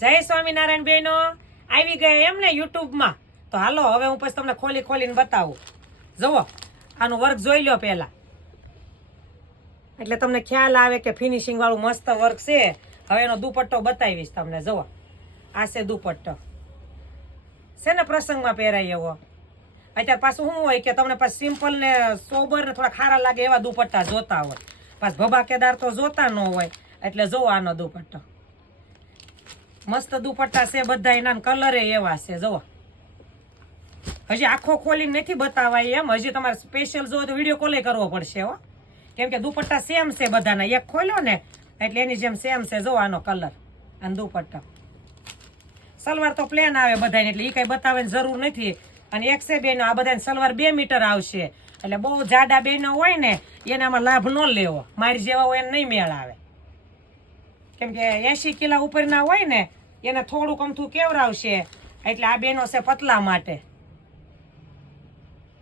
જય સ્વામિનારાયણ બહેનો આવી ગયા એમ ને યુટ્યુબમાં તો હાલો હવે હું પછી તમને ખોલીને બતાવું. જુઓ આનું વર્ક જોઈ લો પહેલા એટલે તમને ખ્યાલ આવે કે ફિનિશિંગ વાળું મસ્ત વર્ક છે. હવે એનો દુપટ્ટો બતાવીશ તમને. જુઓ આ છે દુપટ્ટો, છે ને પ્રસંગમાં પહેરાય એવો. અત્યારે પાછું શું હોય કે તમને પાછું સિમ્પલ ને સોબર ને થોડા ખારા લાગે એવા દુપટ્ટા જોતા હોય, પાછું ભબાકેદાર તો જોતા ન હોય. એટલે જુઓ આનો દુપટ્ટો મસ્ત દુપટ્ટા છે બધા, એના કલરે એવા છે. જુઓ હજી આખો ખોલીને નથી બતાવાય એમ, હજી તમારે સ્પેશિયલ જોવો તો વિડીયો કોલે કરવો પડશે હો, કેમ કે દુપટ્ટા સેમ છે બધાના. એક ખોલ્યો ને એટલે એની જેમ સેમ છે. જો આનો કલર અને દુપટ્ટા. સલવાર તો પ્લેન આવે બધાને એટલે એ કઈ બતાવવાની જરૂર નથી. અને એક છે બેનો આ બધાને સલવાર 2 મીટર આવશે, એટલે બહુ જાડા બેનો હોય ને એને આમાં લાભ ન લેવો. મારી જેવા હોય એને નહીં મેળ આવે, કેમ કે 80 કિલો ઉપરના હોય ને એને થોડુંક અમથું કેવરાવશે. એટલે આ બેનો છે પતલા માટે.